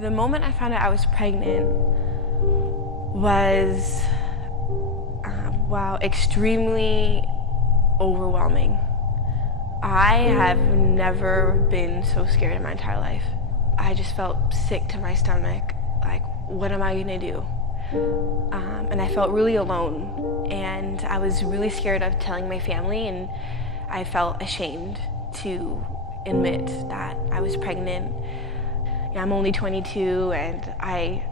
The moment I found out I was pregnant was, extremely overwhelming. I have never been so scared in my entire life. I just felt sick to my stomach, like, what am I gonna do? And I felt really alone, and I was really scared of telling my family, and I felt ashamed to admit that I was pregnant. I'm only 22, and I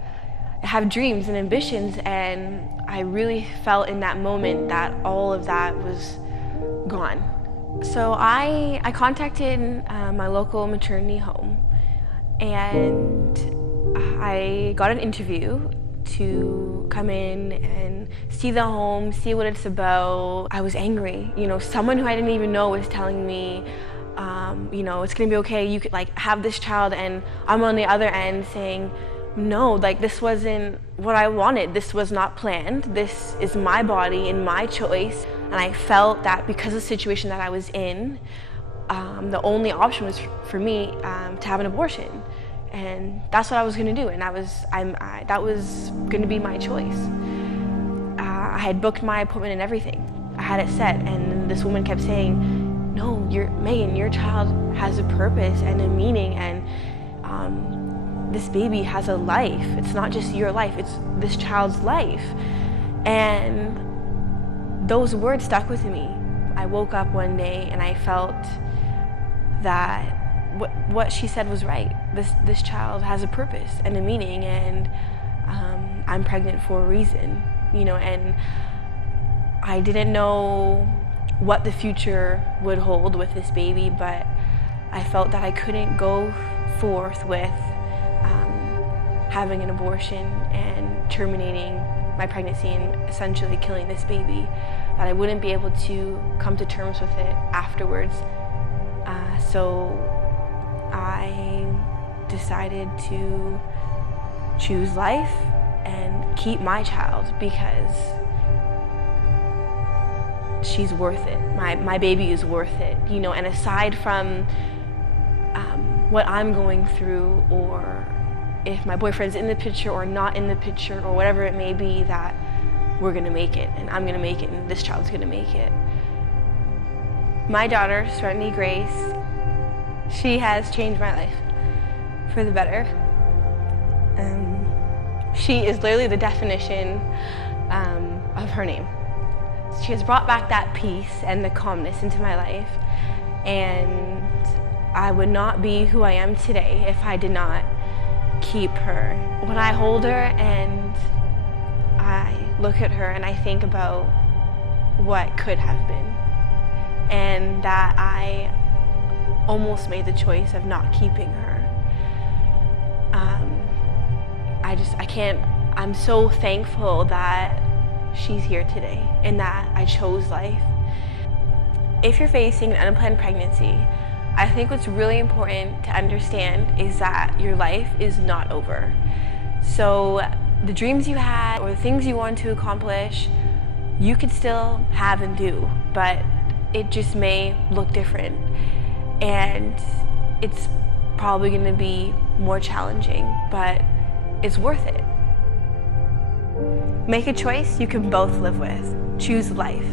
have dreams and ambitions, and I really felt in that moment that all of that was gone. So I contacted my local maternity home, and I got an interview to come in and see the home, see what it's about. I was angry. Someone who I didn't even know was telling me, it's gonna be okay, you could have this child, and I'm on the other end saying, no, this wasn't what I wanted. This was not planned. This is my body and my choice. And I felt that because of the situation that I was in, the only option was for me to have an abortion. And that's what I was gonna do, and that was gonna be my choice. I had booked my appointment and everything. I had it set, and this woman kept saying, no, Megan, your child has a purpose and a meaning, and this baby has a life. It's not just your life, it's this child's life. And those words stuck with me. I woke up one day and I felt that what she said was right. This child has a purpose and a meaning, and I'm pregnant for a reason, and I didn't know what the future would hold with this baby, but I felt that I couldn't go forth with having an abortion and terminating my pregnancy and essentially killing this baby, that I wouldn't be able to come to terms with it afterwards. So I decided to choose life and keep my child because she's worth it. My baby is worth it, and aside from what I'm going through, or if my boyfriend's in the picture or not in the picture, or whatever it may be, that we're gonna make it, and I'm gonna make it, and this child's gonna make it. My daughter, Serenity Grace, she has changed my life for the better. She is literally the definition of her name. She has brought back that peace and the calmness into my life, and I would not be who I am today if I did not keep her. When I hold her and I look at her and I think about what could have been, and that I almost made the choice of not keeping her, I'm so thankful that she's here today and that I chose life. If you're facing an unplanned pregnancy, I think what's really important to understand is that your life is not over. So the dreams you had or the things you want to accomplish, you could still have and do, but it just may look different, and it's probably going to be more challenging, but it's worth it. Make a choice you can both live with. Choose life.